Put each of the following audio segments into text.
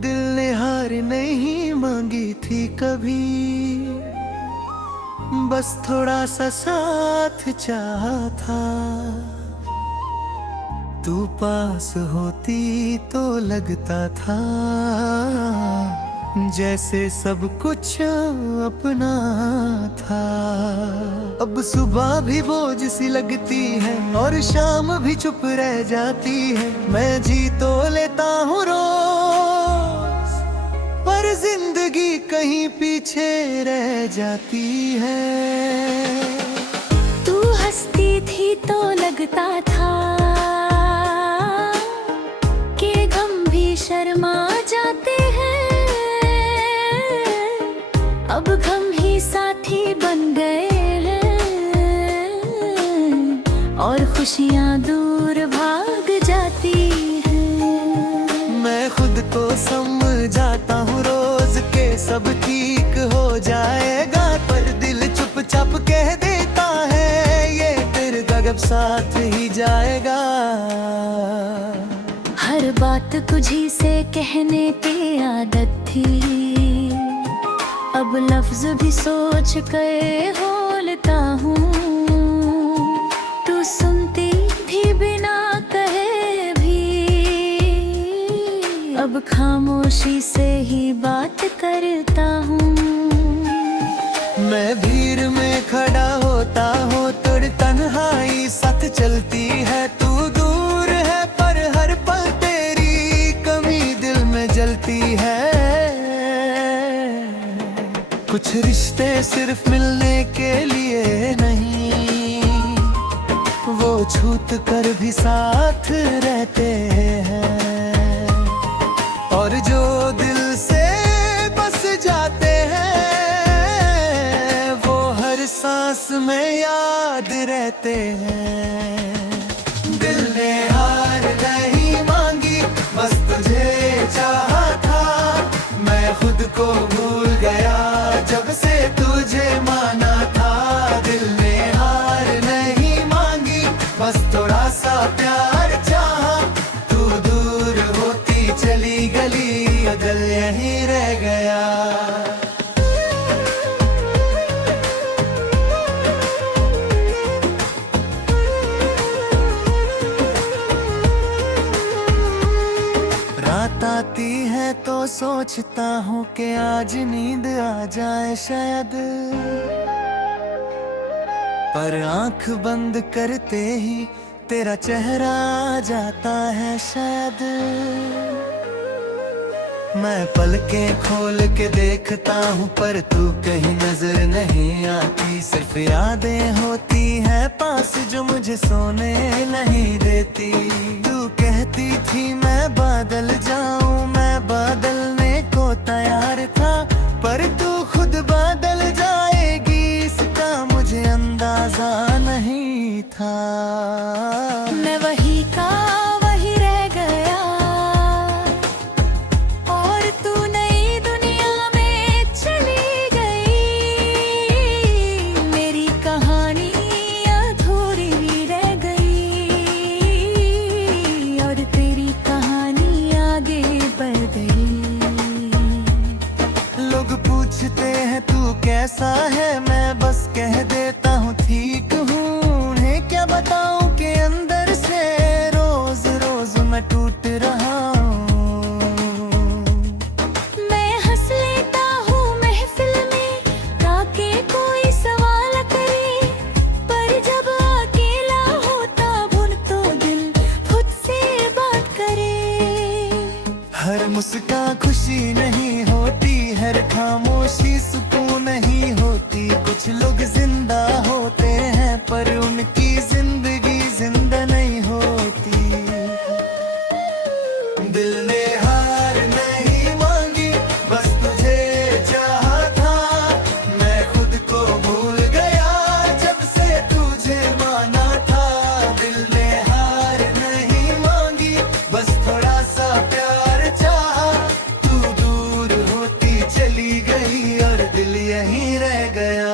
दिल ने हार नहीं मांगी थी कभी, बस थोड़ा सा साथ चाहा था। तू पास होती तो लगता था जैसे सब कुछ अपना था। अब सुबह भी बोझ सी लगती है और शाम भी चुप रह जाती है। मैं जी तो लेता हूँ रोज, पर जिंदगी कहीं पीछे रह जाती है। तू हंसती थी तो लगता था कि गम भी शर्मा जाते हैं। अब गम ही साथी बन गए हैं और खुशियाँ दूर भाग जाती हैं। मैं खुद को समझाता हूँ रोज के सब ठीक हो जाएगा, पर दिल चुपचाप कह देता है ये फिर गगब साथ ही जाएगा। हर बात तुझी से कहने की आदत थी, अब लफ्ज भी सोच कर बोलता हूँ। तू सुनती भी बिना कहे भी, अब खामोशी से ही बात करता हूँ। मैं भीड़ में खड़ा होता हूँ तो तन्हाई साथ चलती है। तू दूर है पर हर पल तेरी कमी दिल में जलती है। कुछ रिश्ते सिर्फ मिलने के लिए नहीं, वो छूट कर भी साथ रहते हैं। और जो दिल से बस जाते हैं वो हर सांस में याद रहते हैं। दिल ने हार नहीं मांगी, बस तुझे चाहा था। मैं खुद को भूल गया जब से तुझे माना था। दिल ने हार नहीं मांगी, बस थोड़ा सा प्यार चाहा। तू दूर होती चली गली, दिल यहीं रह गया। रात आती है तो सोचता हूँ कि आज नींद आ जाए शायद, पर आंख बंद करते ही तेरा चेहरा आ जाता है शायद। मैं पलकें खोल के देखता हूँ पर तू कहीं नजर नहीं आती। सिर्फ यादें होती हैं पास जो मुझे सोने नहीं देती। तू कहती थी मैं बादल जाऊं, मैं बदलने को तैयार था, पर तू खुद बदल जाएगी इसका मुझे अंदाजा नहीं था। मैं वही का वही रह गया और तू नई दुनिया में चली गई। मेरी कहानी अधूरी रह गई और तेरी कहानी आगे बढ़ गई। लोग पूछते हैं तू कैसा है, मैं बस कह देता हूँ ठीक हूँ। उन्हें क्या बताऊँ कि अंदर से रोज रोज मैं टूट रहा हूँ। मैं हंस लेता हूँ महफिल में ताकि कोई सवाल करे, पर जब अकेला होता भूल तो दिल खुद से बात करे। हर मुस्कान खुशी नहीं होती, हर खामोशी सुकून नहीं होती। कुछ लोग जिंदा होते हैं पर उनकी जिंदगी जिंदा नहीं होती। दिल ने हार नहीं मांगी, बस तुझे चाहा था। मैं खुद को भूल गया जब से तुझे माना था। दिल ने हार नहीं मांगी, बस थोड़ा सा प्यार चाहा। तू दूर होती चली गई और दिल यहीं रह गया।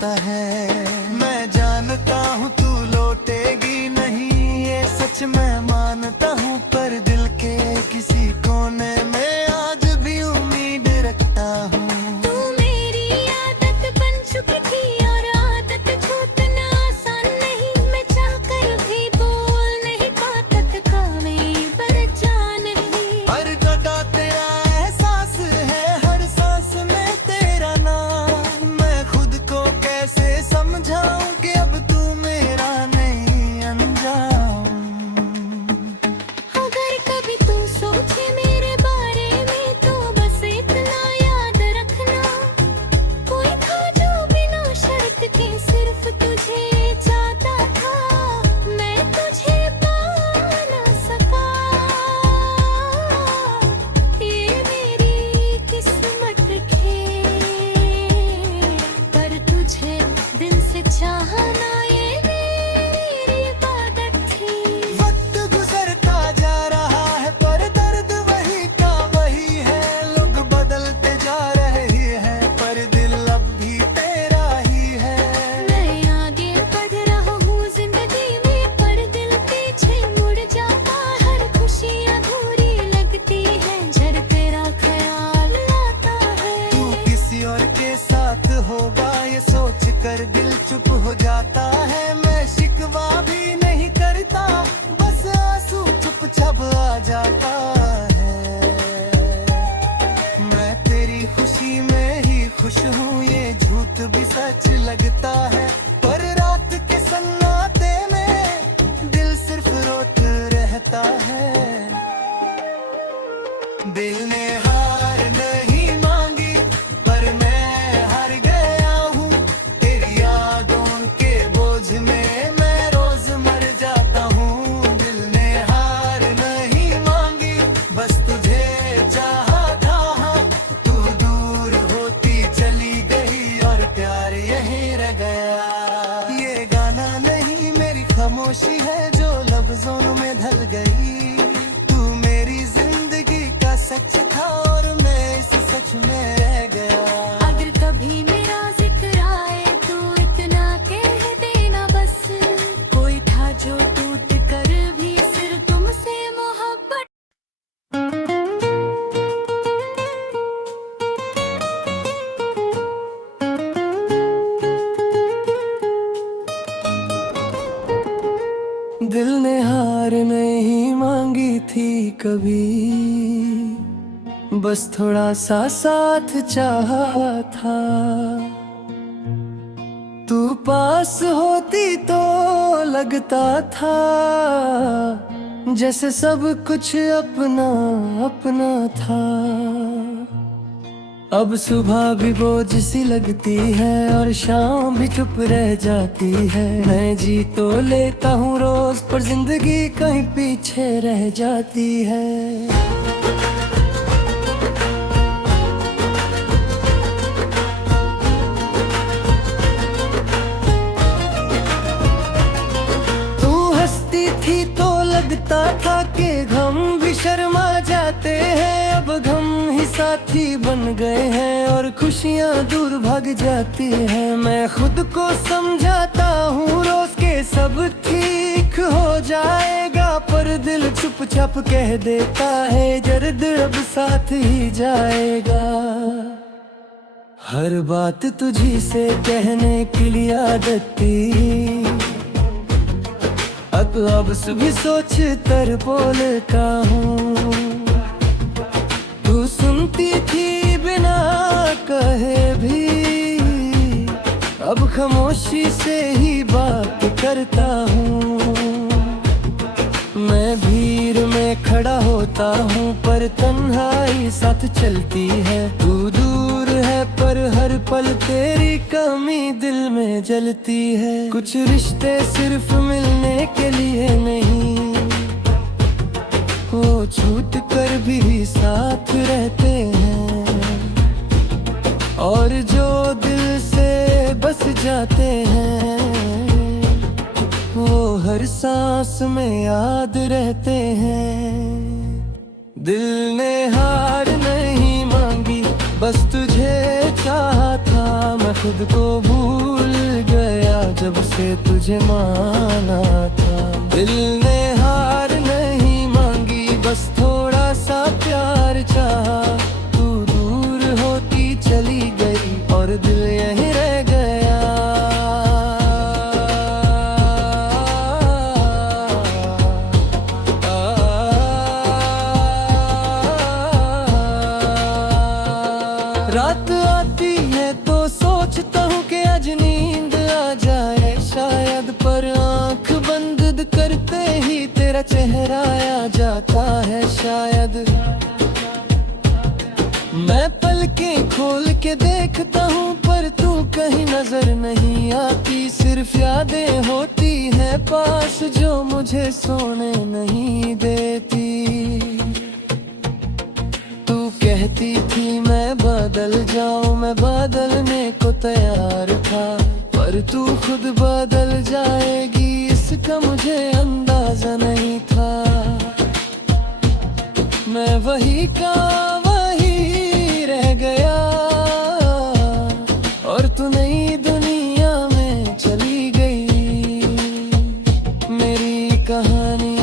आता है। मैं जानता हूँ तू लौटेगी नहीं, ये सच मैं मानता हूँ, पर दिल के किसी कोने में आज भी उम्मीद रखता हूँ। तू मेरी आदत बन चुकी थी और आदत छूटना आसान नहीं, मैं चाहकर भी बोल नहीं पाता, थकावे पर जान नहीं। हर कटा तेरा एहसास है, हर सांस में तेरा नाम, मैं खुद को कैसे समझाऊं कि अब तू मेरा नहीं अनजान। अगर कभी तू सोचे मेरे बारे में तो बस इतना याद रखना, कोई था जो बिना शर्त के सिर्फ तुझे चाहता था, मैं तुझे पा ना सका। ये मेरी किस्मत खेल, पर तुझे दिल से चाहना ये मेरी इबादत थी। वक्त गुजरता जा रहा है पर दर्द वही का वही है, लोग बदलते जा रहे हैं पर दिल अब भी तेरा ही है। मैं आगे बढ़ रहा हूँ जिंदगी में, पर दिल पीछे मुड़ जाता, हर खुशी अधूरी लगती है जब तेरा ख्याल आता है। तू किसी और के साथ होगा ये सोच कर दिल चुप हो जाता है, मैं शिकवा भी नहीं करता, बस आंसू चुपचाप आ जाता है। मैं तेरी खुशी में ही खुश हूँ, ये झूठ भी सच लगता है, पर रात के सन्नाटे में दिल सिर्फ रोता रहता है। दिल ने हार नहीं मांगी पर मैं हार गया हूँ, तेरी यादों के बोझ में मैं रोज मर जाता हूँ। दिल ने हार नहीं मांगी, बस तुझे चाहा था, तू दूर होती चली गई और प्यार यहीं रह गया। ये गाना नहीं मेरी खामोशी है जो लफ्जों में ढल गई, तू मेरी जिंदगी का सच था और मैं इस सच में रह गया। अगर कभी मेरा जिक्र आए तो इतना कह देना बस, कोई था जो टूट कर भी सिर्फ तुमसे मोहब्बत। दिल ने हार नहीं मांगी थी कभी, बस थोड़ा सा साथ चाहा था, तू पास होती तो लगता था जैसे सब कुछ अपना अपना था। अब सुबह भी बोझ सी लगती है और शाम भी चुप रह जाती है, मैं जी तो लेता हूँ रोज पर जिंदगी कहीं पीछे रह जाती है। लगता था कि गम भी शर्मा जाते हैं, अब गम ही साथी बन गए हैं और खुशियाँ दूर भाग जाती हैं। मैं खुद को समझाता हूँ रोज के सब ठीक हो जाएगा, पर दिल चुपचाप कह देता है दर्द अब साथ ही जाएगा। हर बात तुझी से कहने के लिए आदत थी, अब भी सोच तर बोलता हूँ, तू सुनती थी बिना कहे भी, अब खामोशी से ही बात करता हूँ। मैं भीड़ में खड़ा होता हूँ पर तन्हाई साथ चलती है, तू दूर है पर हर पल तेरी कमी दिल में जलती है। कुछ रिश्ते सिर्फ मिलने के लिए नहीं, वो छूट कर भी साथ रहते हैं, और जो दिल से बस जाते हैं वो हर सांस में याद रहते हैं। दिल ने हार नहीं मांगी, बस तुझे चाहा था, मैं खुद को भूल जब से तुझे माना था। दिल ने हार नहीं मांगी, बस थोड़ा सा प्यार चाहा। तू दूर होती चली गई और दिल यहीं रह गया। रात आती है तो सोचता हूँ कि आज नींद आ जाए शायद, पर आंख बंद करते ही तेरा चेहरा आ जाता है शायद। मैं पलकें खोल के देखता हूँ पर तू कहीं नजर नहीं आती। सिर्फ यादें होती हैं पास जो मुझे सोने नहीं देती। कहती थी मैं बदल जाऊं, मैं बदलने को तैयार था, पर तू खुद बदल जाएगी इसका मुझे अंदाजा नहीं था। मैं वही का वही रह गया और तू नई दुनिया में चली गई। मेरी कहानी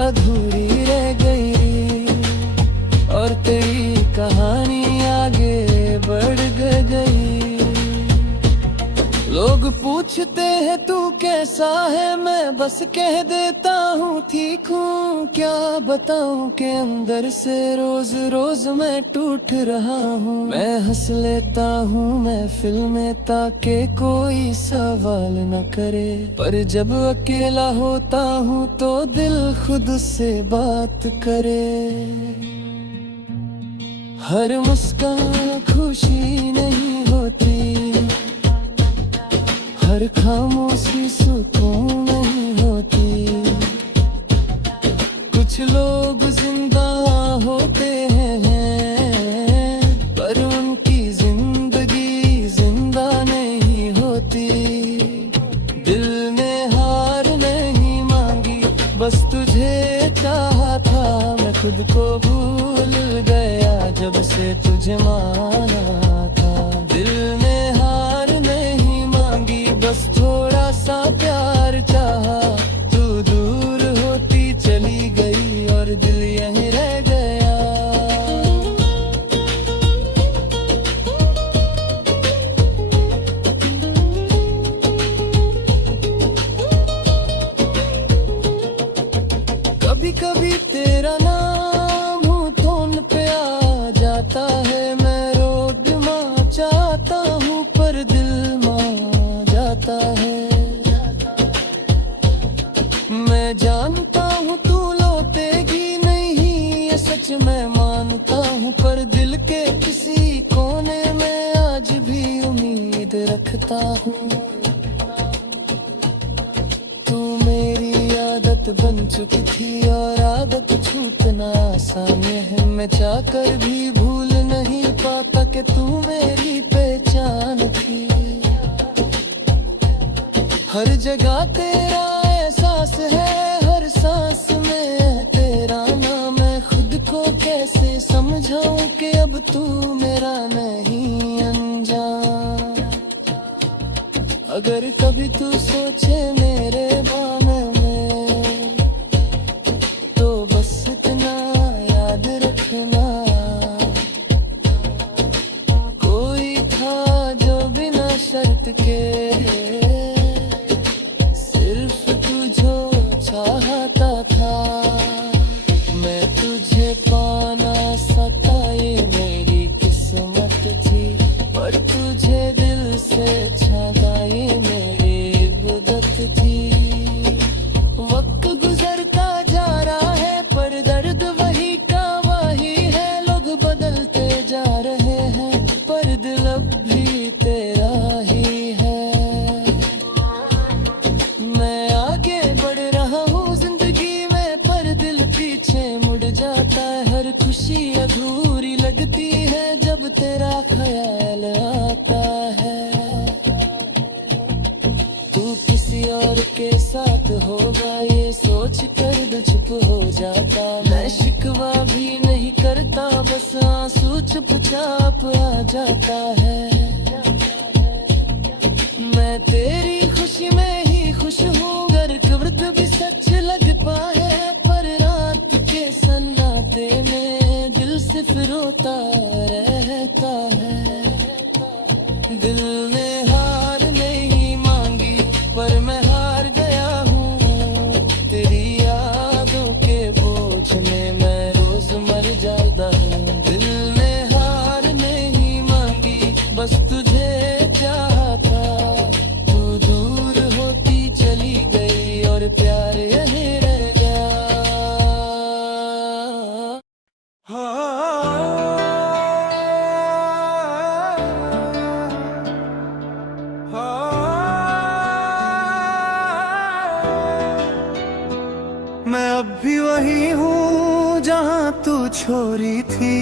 अधूरी रह गई और तेरी कहानी आगे बढ़ गई। लोग पूछते हैं तू कैसा है, मैं बस कह देता हूँ ठीक हूँ। क्या बताऊँ कि अंदर से रोज रोज मैं टूट रहा हूँ। मैं हंस लेता हूँ महफिल में ताकि कोई सवाल न करे, पर जब अकेला होता हूँ तो दिल खुद से बात करे। हर मुस्कान खुशी नहीं होती, हर खामोशी सुकून नहीं होती। कुछ लोग जिंदा होते हैं पर उनकी जिंदगी जिंदा नहीं होती। दिल ने हार नहीं मांगी, बस तुझे चाहा था। मैं खुद को भूल गया जब से तुझे माना था। दिल ने हार नहीं मांगी, बस थोड़ा सा प्यार चाहा। तू दूर होती चली गई और दिल यहीं रह गया। कभी कभी तेरा नाम होंठ पे आ जाता है, मैं रोड मां चाहता हूँ पर दिल मां जाता है। मैं जानता हूँ तू लौटेगी नहीं, ये सच मैं मानता हूँ, पर दिल के किसी कोने में आज भी उम्मीद रखता हूँ। तू मेरी आदत बन चुकी थी और आदत छूटना आसान है। मैं चाहकर भी भूल नहीं पाता कि तू मेरी पहचान थी। हर जगह तेरा एहसास है, हर सांस में है तेरा नाम। मैं खुद को कैसे समझाऊं कि अब तू मेरा नहीं अनजान। अगर कभी तू सोचे मेरे बारे में तो बस इतना याद रखना, कोई था जो बिना शर्त के सिर्फ तुझे चाहता था। मैं तुझे पाना सका ये मेरी किस्मत थी, पर तुझे दिल से चाहा ये मेरी इबादत थी। वक्त गुजरता जा रहा है पर दर्द वही का वही है। लोग बदलते जा रहे हैं पर दिल अब भी तेरा ही है। मैं आगे बढ़ रहा हूँ जिंदगी में पर दिल पीछे मुड़ जाता है। हर खुशी अधूरी लगती है जब तेरा ख्याल आता है। तू किसी और के साथ होगा ये सोच कर दिल चुप हो जाता। मैं शिकवा भी नहीं करता, बस आंसू चुपचाप आ जाता है। मैं तेरी खुशी सिर्फ रोता रहता है। दिल ने हार नहीं मांगी पर मैं हार गया हूँ। तेरी यादों के बोझ में मैं रोज मर जाता हूँ। दिल ने हार नहीं मांगी बस तुझे चाहा था। तू दूर होती चली गई और प्यार यहीं रह गया। मैं अब भी वही हूँ जहाँ तू छोरी थी।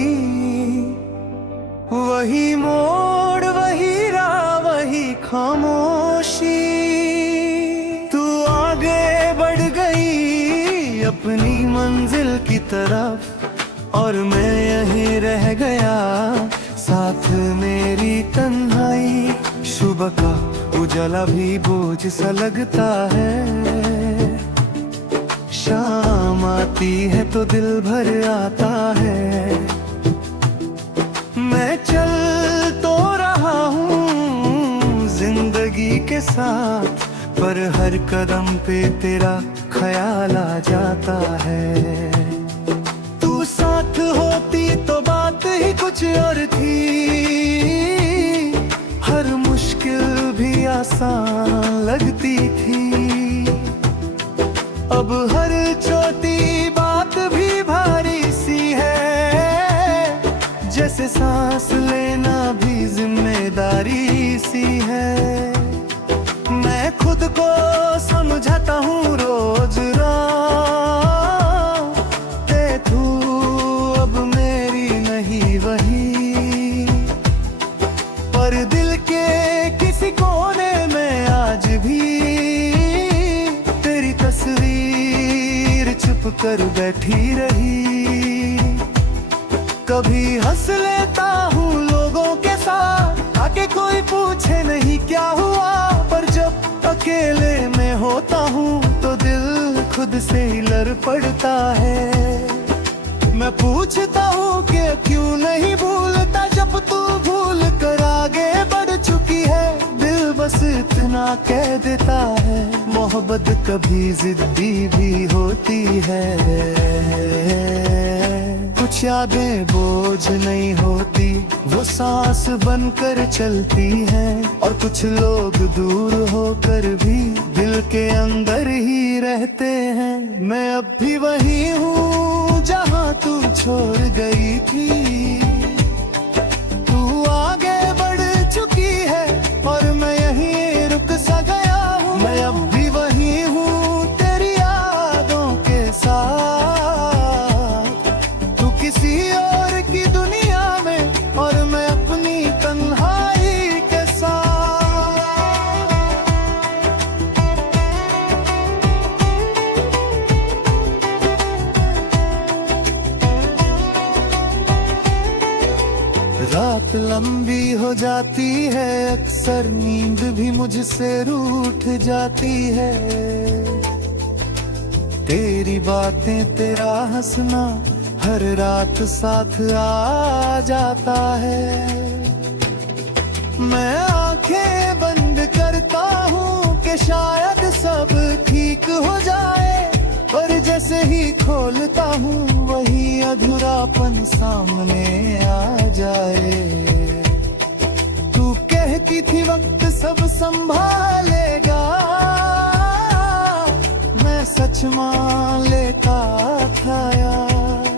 वही मोड़ वही राह वही खामोशी। तू आगे बढ़ गई अपनी मंजिल की तरफ और मैं यहीं रह गया साथ मेरी तन्हाई। सुबह का उजाला भी बोझ सा लगता है। शाम आती है तो दिल भर आता है। मैं चल तो रहा हूँ जिंदगी के साथ पर हर कदम पे तेरा ख्याल आ जाता है। तू साथ होती तो बात ही कुछ और थी। हर मुश्किल भी आसान लगती थी। अब हर छोटी बात भी भारी सी है। जैसे सांस लेना भी जिम्मेदारी सी है। मैं खुद को समझाता हूँ रोज रात ते तू अब मेरी नहीं वही। पर दिल के किसी कोने में आज भी तेरी तस्वीर चुप कर बैठी रही। कभी हंस लेता हूँ लोगों के साथ आके कोई पूछे नहीं क्या हुआ। पर जब अकेले में होता हूँ तो दिल खुद से ही लड़ पड़ता है। मैं पूछता हूँ कि क्यों नहीं भूलता जब तू भूल कर आगे बढ़ चुकी है। दिल बस इतना कह देता है मोहब्बत कभी जिद्दी भी होती है। कुछ यादें बोझ नहीं होती वो सांस बनकर चलती हैं। और कुछ लोग दूर होकर भी दिल के अंदर ही रहते हैं। मैं अब भी वही हूँ जहाँ तू छोड़ गई थी। तू आगे बढ़ चुकी है और मैं यहीं रुक सा गया हूँ। मैं अब भी वही हूँ तेरी यादों के साथ। तू किसी और की दुनिया में और मैं अपनी तन्हाई के साथ। रात लंबी हो जाती है अक्सर नींद भी मुझसे रूठ जाती है। तेरी बातें तेरा हंसना हर रात साथ आ जाता है। मैं आंखें बंद करता हूँ कि शायद सब ठीक हो जाए। पर जैसे ही खोलता हूँ वही अधूरापन सामने आ जाए। तू कहती थी वक्त सब संभालेगा। मैं सच मान लेता था यार।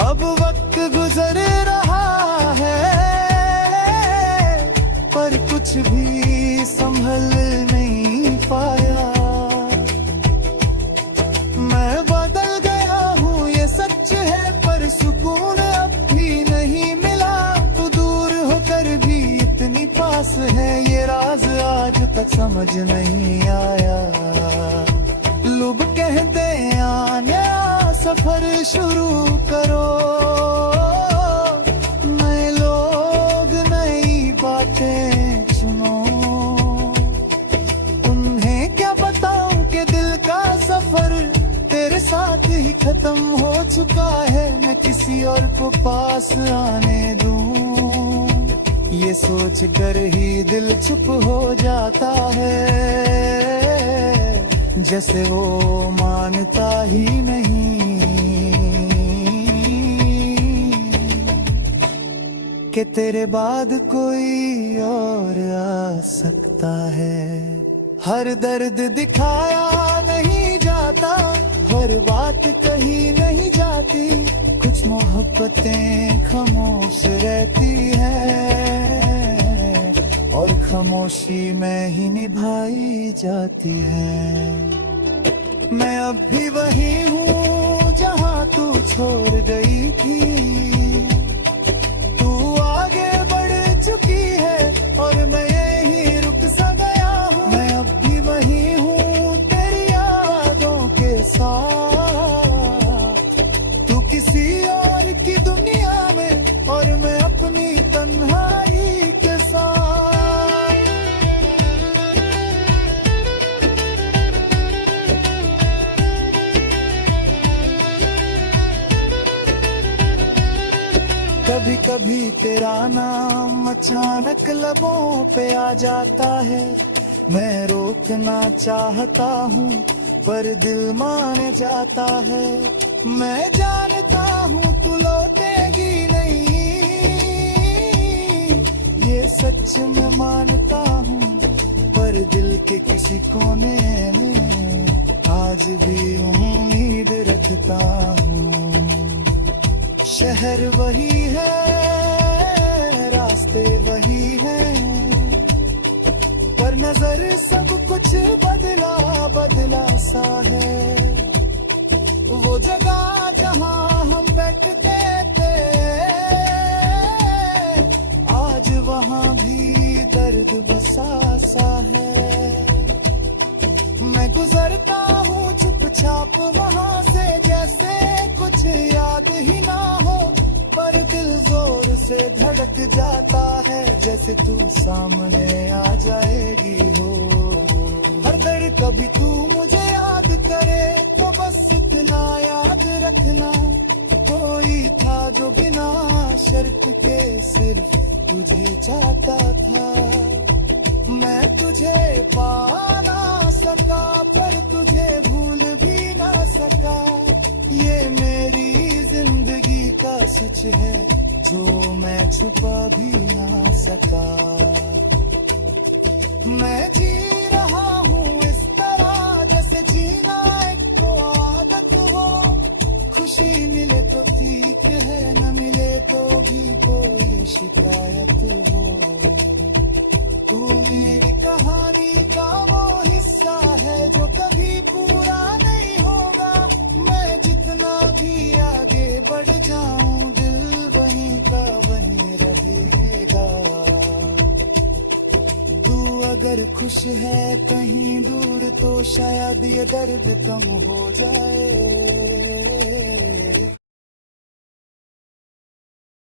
अब वक्त गुजर रहा है पर कुछ भी संभल नहीं पाया। मैं बदल गया हूँ ये सच है पर सुकून अब भी नहीं मिला। तू दूर होकर भी इतनी पास है ये राज आज तक समझ नहीं आया। लोग कहते हैं नया सफर शुरू करो। नए लोग नई बातें चुनो। उन्हें क्या बताऊं कि दिल का सफर तेरे साथ ही खत्म हो चुका है, मैं किसी और को पास आने दूं, ये सोच कर ही दिल चुप हो जाता है, जैसे वो मानता ही नहीं कि तेरे बाद कोई और आ सकता है। हर दर्द दिखाया नहीं जाता, हर बात कही नहीं जाती, कुछ मोहब्बतें खामोश रहती हैं और खामोशी में ही निभाई जाती हैं। मैं अब भी वही हूँ जहाँ तू छोड़ गई थी, तू आगे बढ़ चुकी है और मैं यही रुक सा गया हूँ। मैं अब भी वही हूँ तेरी यादों के साथ, तू किसी और की दुनिया में और मैं अपनी तन्हाई के साथ। कभी कभी तेरा नाम अचानक लबों पे आ जाता है, मैं रोकना चाहता हूँ पर दिल मान जाता है। मैं जानता हूँ तू लौटेगी नहीं, ये सच मैं मानता हूँ, पर दिल के किसी कोने में आज भी उम्मीद रखता हूँ। शहर वही है, रास्ते वही हैं, पर नजर सब कुछ बदला बदला सा है। वो जगह जहाँ हम बैठते थे, आज वहाँ भी दर्द बसा सा है। मैं गुजरता हूँ चुपचाप वहाँ से, जैसे कुछ याद ही ना हो, पर दिल जोर से धड़क जाता है, जैसे तू सामने आ जाएगी हो। हर दर कभी तू मुझे याद करे तो बस इतना याद रखना, कोई था जो बिना शर्त के सिर्फ तुझे चाहता था। मैं तुझे पा ना सका पर तुझे भूल भी ना सका, ये मेरी जिंदगी का सच है जो मैं छुपा भी ना सका। मैं जी रहा हूँ इस तरह जैसे जीना एक तो आदत हो, खुशी मिले तो ठीक है, न मिले तो भी कोई शिकायत हो। तू मेरी कहानी का वो हिस्सा है जो कभी पूरा नहीं होगा, मैं जितना भी आगे बढ़ जाऊं दिल वहीं का वहीं रहेगा। तू अगर खुश है कहीं दूर तो शायद ये दर्द कम हो जाए।